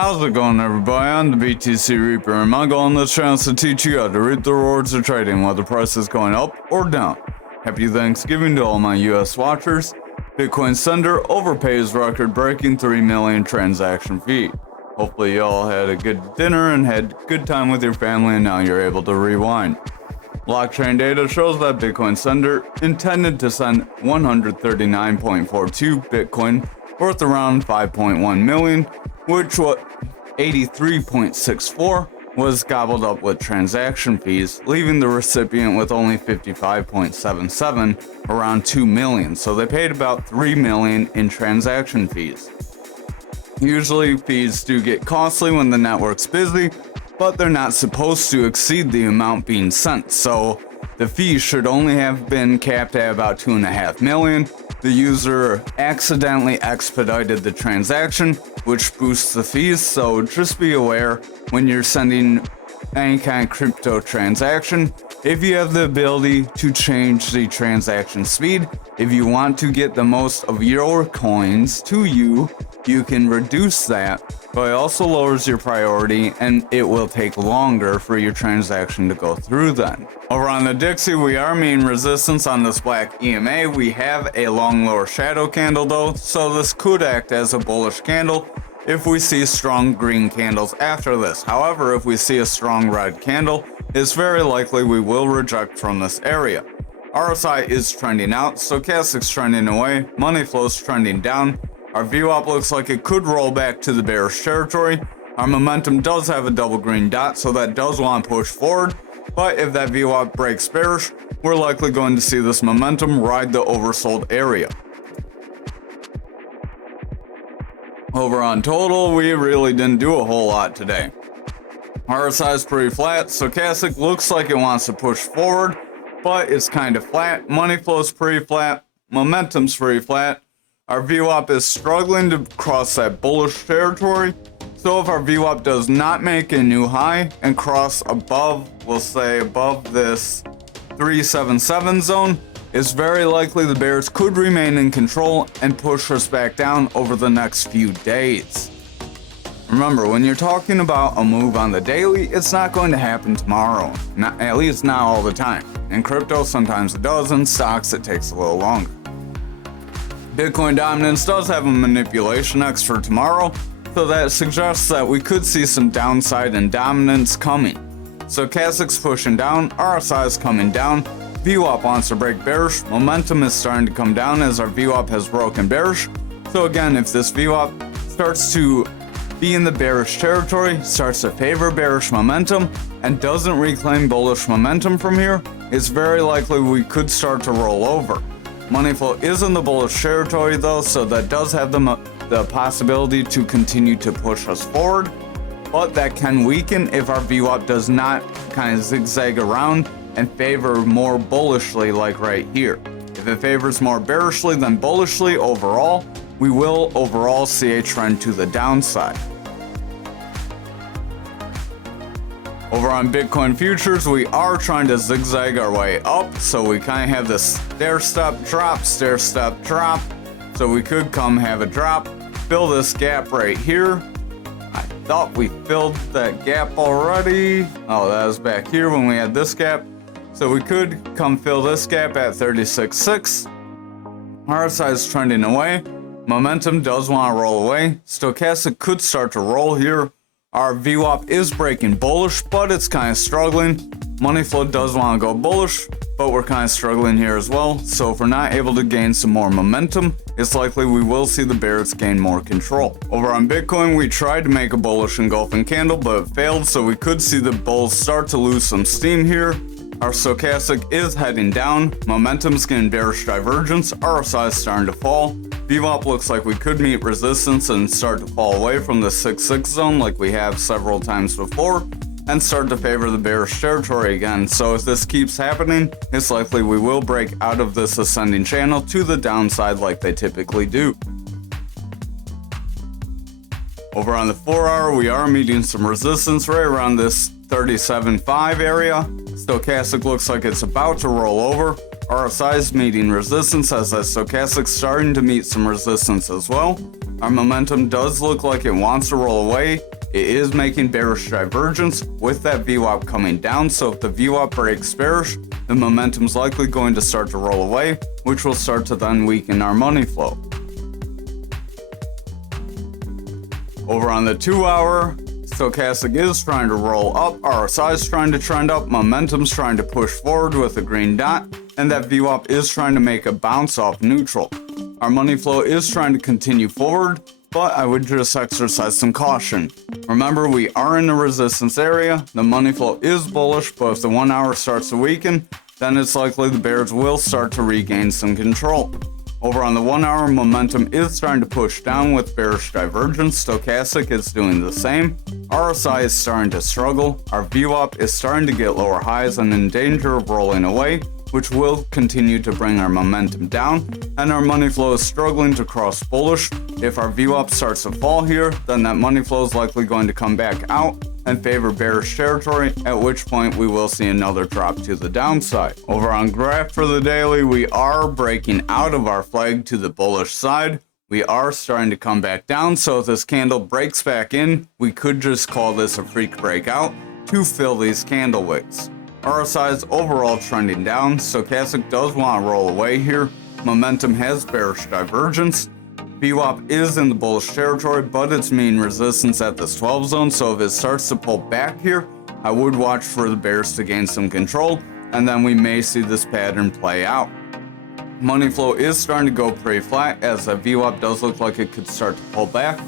How's it going, everybody? I'm the BTC Reaper, and my goal on this channel is to teach you how to reap the rewards of trading, whether price is going up or down. Happy Thanksgiving to all my US watchers. Bitcoin sender Overpays record-breaking 3 million transaction fee. Hopefully y'all had a good dinner and had good time with your family, and now you're able to rewind. Blockchain data shows that Bitcoin sender intended to send 139.42 Bitcoin worth around 5.1 million, which was 83.64 was gobbled up with transaction fees, leaving the recipient with only 55.77, around 2 million. So they paid about 3 million in transaction fees. Usually fees do get costly when the network's busy, but they're not supposed to exceed the amount being sent. So the fees should only have been capped at about 2.5 million. The user accidentally expedited the transaction, which boosts the fees, so just be aware when you're sending any kind of crypto transaction. If you have the ability to change the transaction speed, if you want to get the most of your coins to you, you can reduce that, but it also lowers your priority and it will take longer for your transaction to go through then. Over on the Dixie, we are meeting resistance on this black EMA. We have a long lower shadow candle though, so this could act as a bullish candle if we see strong green candles after this. However, if we see a strong red candle, it's very likely we will reject from this area. RSI is trending out, stochastic's trending away, money flow's trending down. Our VWAP looks like it could roll back to the bearish territory. Our momentum does have a double green dot, so that does want to push forward. But if that VWAP breaks bearish, we're likely going to see this momentum ride the oversold area. Over on total, we really didn't do a whole lot today. RSI is pretty flat. Stochastic looks like it wants to push forward, but it's kind of flat. Money flow is pretty flat. Momentum's pretty flat. Our VWAP is struggling to cross that bullish territory. So if our VWAP does not make a new high and cross above, we'll say above this 377 zone, it's very likely the bears could remain in control and push us back down over the next few days. Remember, when you're talking about a move on the daily, it's not going to happen tomorrow. At least not all the time. In crypto, sometimes it does. In stocks, it takes a little longer. Bitcoin dominance does have a manipulation X for tomorrow, so that suggests that we could see some downside and dominance coming. Stochastic's pushing down, RSI is coming down, VWAP wants to break bearish, momentum is starting to come down as our VWAP has broken bearish. So again, if this VWAP starts to be in the bearish territory, starts to favor bearish momentum, and doesn't reclaim bullish momentum from here, it's very likely we could start to roll over. Money flow is in the bullish territory though, so that does have the possibility to continue to push us forward, but that can weaken if our VWAP does not kind of zigzag around and favor more bullishly like right here. If it favors more bearishly than bullishly overall, we will overall see a trend to the downside. Over on Bitcoin futures, we are trying to zigzag our way up, so we kind of have this stair-step drop, stair-step drop. So we could come have a drop, fill this gap right here. I thought we filled that gap already. Oh, that was back here when we had this gap. So we could come fill this gap at 36.6. RSI is trending away. Momentum does want to roll away. Stochastic could start to roll here. Our VWAP is breaking bullish, but it's kind of struggling. Money flow does want to go bullish, but we're kind of struggling here as well. So if we're not able to gain some more momentum, it's likely we will see the bears gain more control. Over on Bitcoin, we tried to make a bullish engulfing candle, but it failed, so we could see the bulls start to lose some steam here. Our stochastic is heading down, momentum's getting bearish divergence, RSI is starting to fall. VWAP looks like we could meet resistance and start to fall away from the 6.6 zone like we have several times before, and start to favor the bearish territory again. So if this keeps happening, it's likely we will break out of this ascending channel to the downside like they typically do. Over on the 4-hour, we are meeting some resistance right around this 37.5 area. Stochastic looks like it's about to roll over. RSI is meeting resistance as that stochastic starting to meet some resistance as well. Our momentum does look like it wants to roll away. It is making bearish divergence with that VWAP coming down, so if the VWAP breaks bearish, the momentum's likely going to start to roll away, which will start to then weaken our money flow. Over on the 2 hour, stochastic is trying to roll up, RSI is trying to trend up, momentum's trying to push forward with a green dot, and that VWAP is trying to make a bounce off neutral. Our money flow is trying to continue forward, but I would just exercise some caution. Remember, we are in a resistance area, the money flow is bullish, but if the 1 hour starts to weaken, then it's likely the bears will start to regain some control. Over on the 1 hour, momentum is starting to push down with bearish divergence. Stochastic is doing the same. RSI is starting to struggle. Our VWAP is starting to get lower highs and in danger of rolling away, which will continue to bring our momentum down, and our money flow is struggling to cross bullish. If our VWAP starts to fall here, then that money flow is likely going to come back out and favor bearish territory, at which point we will see another drop to the downside. Over on graph for the daily, we are breaking out of our flag to the bullish side. We are starting to come back down, so if this candle breaks back in, we could just call this a freak breakout to fill these candle wicks. RSI is overall trending down. Stochastic does want to roll away here. Momentum has bearish divergence. VWAP is in the bullish territory, but it's meeting resistance at this 12 zone, so if it starts to pull back here, I would watch for the bears to gain some control, and then we may see this pattern play out. Money flow is starting to go pretty flat, as that VWAP does look like it could start to pull back,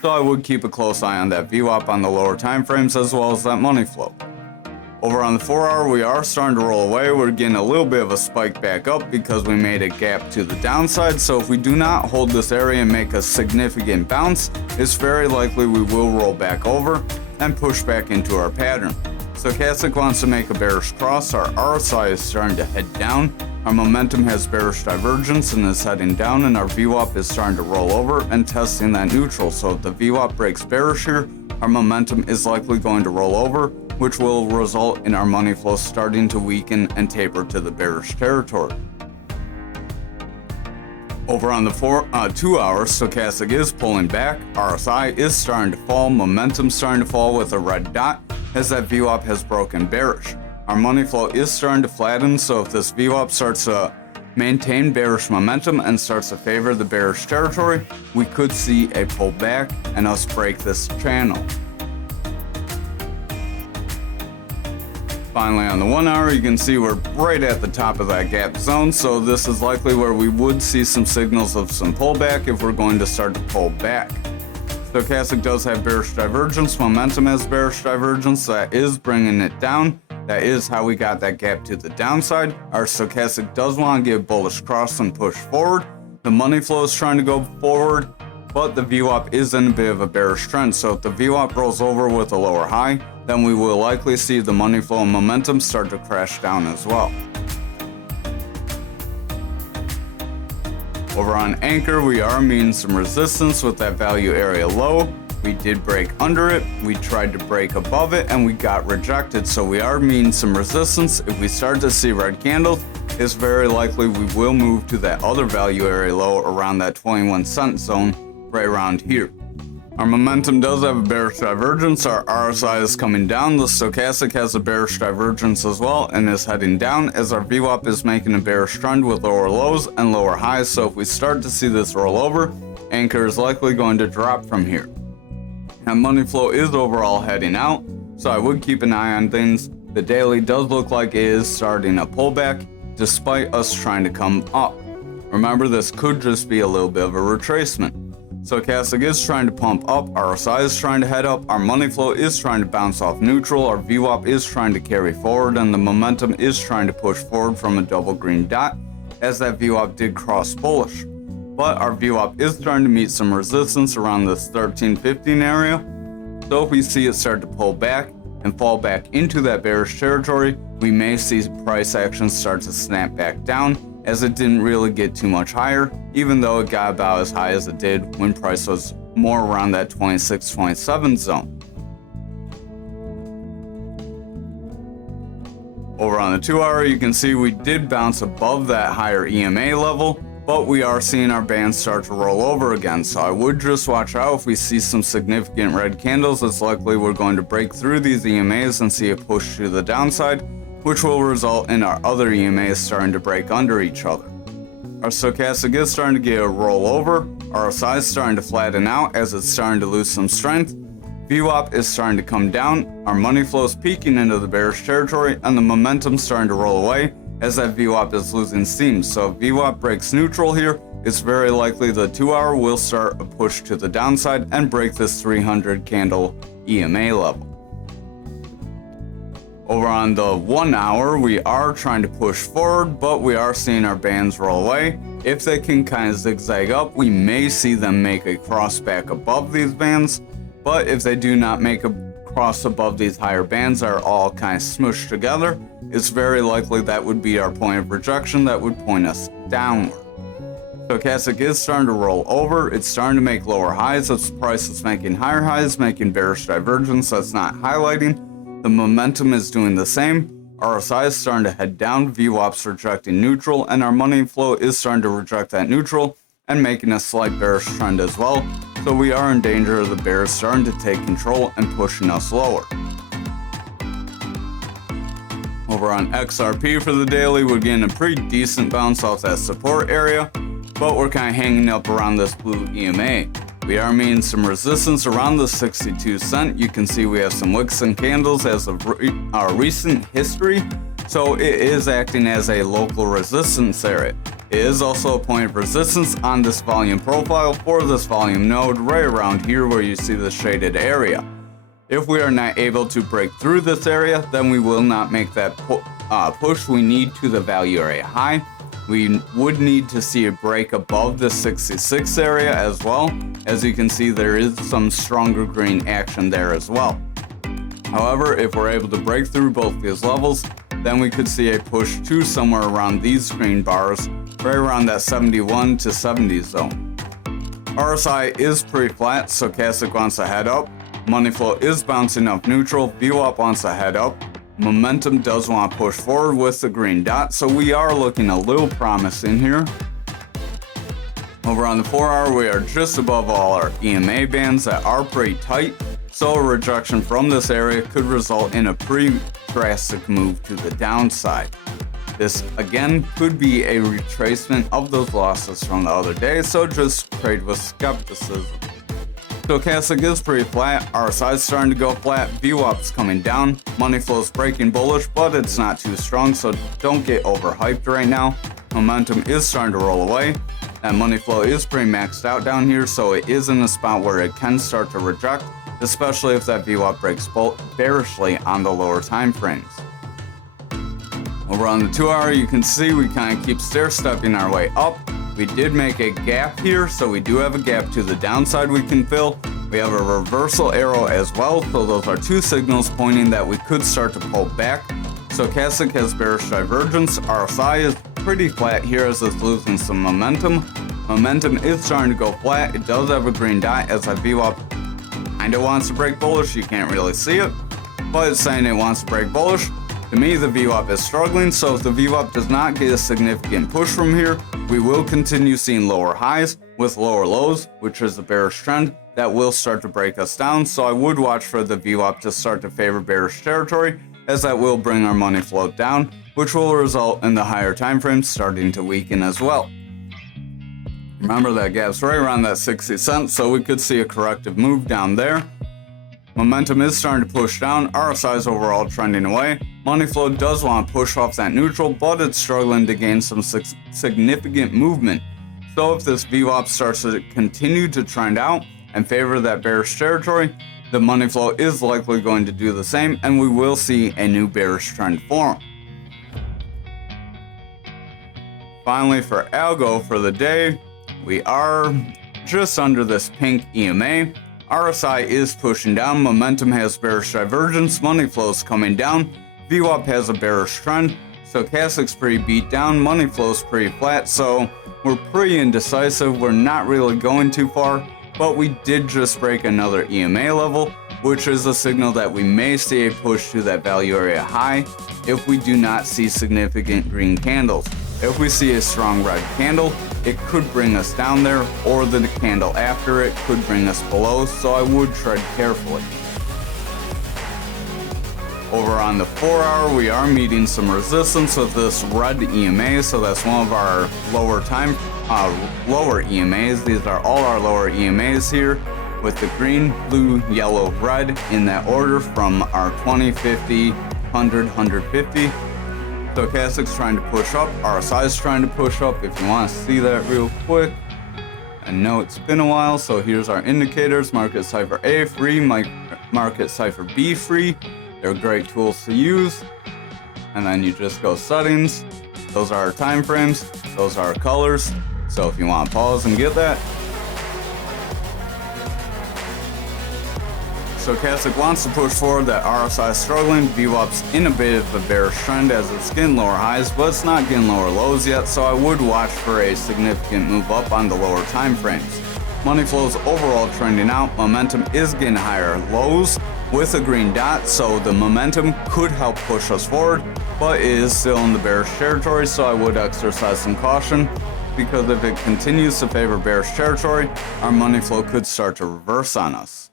so I would keep a close eye on that VWAP on the lower time frames as well as that money flow. Over on the 4 hour, we are starting to roll away. We're getting a little bit of a spike back up because we made a gap to the downside. So if we do not hold this area and make a significant bounce, it's very likely we will roll back over and push back into our pattern. Stochastic wants to make a bearish cross. Our RSI is starting to head down. Our momentum has bearish divergence and is heading down, and our VWAP is starting to roll over and testing that neutral. So if the VWAP breaks bearish here, our momentum is likely going to roll over, which will result in our money flow starting to weaken and taper to the bearish territory. Over on the 2 hour, stochastic is pulling back, RSI is starting to fall, momentum starting to fall with a red dot as that VWAP has broken bearish. Our money flow is starting to flatten, so if this VWAP starts to maintain bearish momentum and starts to favor the bearish territory, we could see a pullback and us break this channel. Finally, on the 1 hour, you can see we're right at the top of that gap zone, so this is likely where we would see some signals of some pullback if we're going to start to pull back. Stochastic does have bearish divergence, momentum has bearish divergence, that is bringing it down. That is how we got that gap to the downside. Our stochastic does want to get a bullish cross and push forward. The money flow is trying to go forward, but the VWAP is in a bit of a bearish trend, so if the VWAP rolls over with a lower high, then we will likely see the money flow and momentum start to crash down as well. Over on Anchor, we are meeting some resistance with that value area low. We did break under it, we tried to break above it, and we got rejected, so we are meeting some resistance. If we start to see red candles, it's very likely we will move to that other value area low around that 21 cent zone right around here. Our momentum does have a bearish divergence. Our RSI is coming down. The stochastic has a bearish divergence as well and is heading down as our VWAP is making a bearish trend with lower lows and lower highs. So if we start to see this roll over, Anchor is likely going to drop from here. And money flow is overall heading out, so I would keep an eye on things. The daily does look like it is starting a pullback despite us trying to come up. Remember, this could just be a little bit of a retracement. Stochastic is trying to pump up, RSI is trying to head up, our money flow is trying to bounce off neutral, our VWAP is trying to carry forward, and the momentum is trying to push forward from a double green dot as that VWAP did cross bullish. But our VWAP is starting to meet some resistance around this 1315 area. So if we see it start to pull back and fall back into that bearish territory, we may see price action start to snap back down, as it didn't really get too much higher, even though it got about as high as it did when price was more around that 26-27 zone. Over on the 2-hour, you can see we did bounce above that higher EMA level, but we are seeing our bands start to roll over again. So I would just watch out if we see some significant red candles. It's likely we're going to break through these EMAs and see a push to the downside, which will result in our other EMAs starting to break under each other. Our stochastic is starting to get a rollover. RSI is starting to flatten out as it's starting to lose some strength. VWAP is starting to come down. Our money flow is peaking into the bearish territory, and the momentum starting to roll away as that VWAP is losing steam. So if VWAP breaks neutral here, it's very likely the 2-hour will start a push to the downside and break this 300 candle EMA level. Over on the 1-hour, we are trying to push forward, but we are seeing our bands roll away. If they can kind of zigzag up, we may see them make a cross back above these bands. But if they do not make a cross above these higher bands that are all kind of smushed together, it's very likely that would be our point of rejection that would point us downward. Stochastic is starting to roll over. It's starting to make lower highs. The price is making higher highs, making bearish divergence. That's not highlighting. The momentum is doing the same. RSI is starting to head down. VWAP's rejecting neutral, and our money flow is starting to reject that neutral and making a slight bearish trend as well. So we are in danger of the bears starting to take control and pushing us lower. Over on XRP for the daily, we're getting a pretty decent bounce off that support area, but we're kind of hanging up around this blue EMA. We are meeting some resistance around the 62 cent. You can see we have some wicks and candles as of our recent history, so it is acting as a local resistance area. It is also a point of resistance on this volume profile for this volume node right around here where you see the shaded area. If we are not able to break through this area, then we will not make that push we need to the value area high. We would need to see a break above the 66 area as well. As you can see, there is some stronger green action there as well. However, if we're able to break through both these levels, then we could see a push to somewhere around these green bars, right around that 71 to 70 zone. RSI is pretty flat, stochastic wants to head up. Money flow is bouncing up neutral. VWAP wants to head up. Momentum does want to push forward with the green dot, so we are looking a little promising here. Over on the 4-hour, we are just above all our EMA bands that are pretty tight, so a rejection from this area could result in a pretty drastic move to the downside. This again could be a retracement of those losses from the other day, so just trade with skepticism. Stochastic is pretty flat, RSI is starting to go flat, VWAP's coming down, money flow is breaking bullish, but it's not too strong, so don't get overhyped right now. Momentum is starting to roll away, and money flow is pretty maxed out down here, so it is in a spot where it can start to reject, especially if that VWAP breaks bearishly on the lower time frames. Over on the 2-hour, you can see we kind of keep stair-stepping our way up. We did make a gap here, so we do have a gap to the downside we can fill. We have a reversal arrow as well, so those are two signals pointing that we could start to pull back. Stochastic has bearish divergence. RSI is pretty flat here as it's losing some momentum. Momentum is starting to go flat. It does have a green dot as that VWAP kind of wants to break bullish. You can't really see it, but it's saying it wants to break bullish. To me, the VWAP is struggling, so if the VWAP does not get a significant push from here, we will continue seeing lower highs with lower lows, which is a bearish trend that will start to break us down. So I would watch for the VWAP to start to favor bearish territory, as that will bring our money flow down, which will result in the higher time frames starting to weaken as well. Remember that gap's right around that 60 cents, so we could see a corrective move down there. Momentum is starting to push down, RSI is overall trending away. Money flow does want to push off that neutral, but it's struggling to gain some significant movement. So if this VWAP starts to continue to trend out and favor that bearish territory, the money flow is likely going to do the same, and we will see a new bearish trend form. Finally, for algo for the day, we are just under this pink EMA. RSI is pushing down, momentum has bearish divergence, money flow is coming down, VWAP has a bearish trend, stochastic's pretty beat down, money flow's pretty flat, so we're pretty indecisive. We're not really going too far, but we did just break another EMA level, which is a signal that we may see a push to that value area high if we do not see significant green candles. If we see a strong red candle, it could bring us down there, or the candle after it could bring us below, so I would tread carefully. Over on the 4 hour, we are meeting some resistance with this red EMA, so that's one of our lower EMAs. These are all our lower EMAs here, with the green, blue, yellow, red in that order from our 20, 50, 100, 150. Stochastic's trying to push up, RSI is trying to push up. If you want to see that real quick, I know it's been a while, so here's our indicators. Market Cipher A free, Market Cipher B free. They're great tools to use. And then you just go settings. Those are our time frames. Those are our colors. So if you want to pause and get that. Stochastic wants to push forward, that RSI is struggling. VWAP's in a bit of a bearish trend as it's getting lower highs, but it's not getting lower lows yet, so I would watch for a significant move up on the lower time frames. Money flows overall trending out. Momentum is getting higher lows with a green dot, so the momentum could help push us forward, but it is still in the bearish territory, so I would exercise some caution, because if it continues to favor bearish territory, our money flow could start to reverse on us.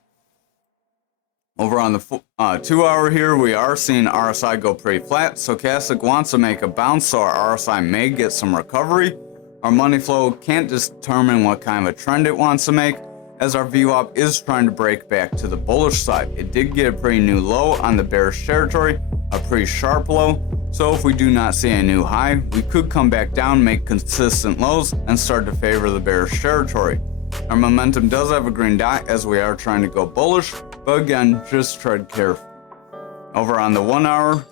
Over on the 2 hour here, we are seeing RSI go pretty flat. Stochastic wants to make a bounce, so our RSI may get some recovery. Our money flow can't determine what kind of a trend it wants to make, as our VWAP is trying to break back to the bullish side. It did get a pretty new low on the bearish territory, a pretty sharp low. So if we do not see a new high, we could come back down, make consistent lows, and start to favor the bearish territory. Our momentum does have a green dot as we are trying to go bullish, but again, just tread careful. Over on the 1 hour,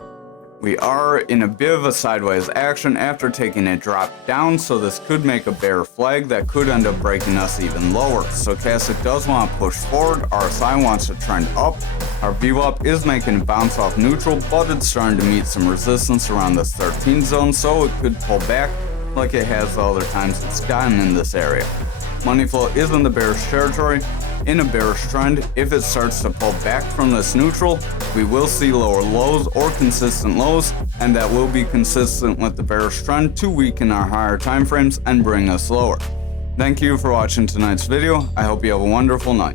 we are in a bit of a sideways action after taking a drop down, so this could make a bear flag that could end up breaking us even lower. Stochastic does want to push forward, RSI wants to trend up. Our VWAP is making a bounce off neutral, but it's starting to meet some resistance around this 13 zone, so it could pull back like it has the other times it's gotten in this area. Money flow is in the bearish territory. In a bearish trend, if it starts to pull back from this neutral, we will see lower lows or consistent lows, and that will be consistent with the bearish trend to weaken our higher time frames and bring us lower. Thank you for watching tonight's video. I hope you have a wonderful night.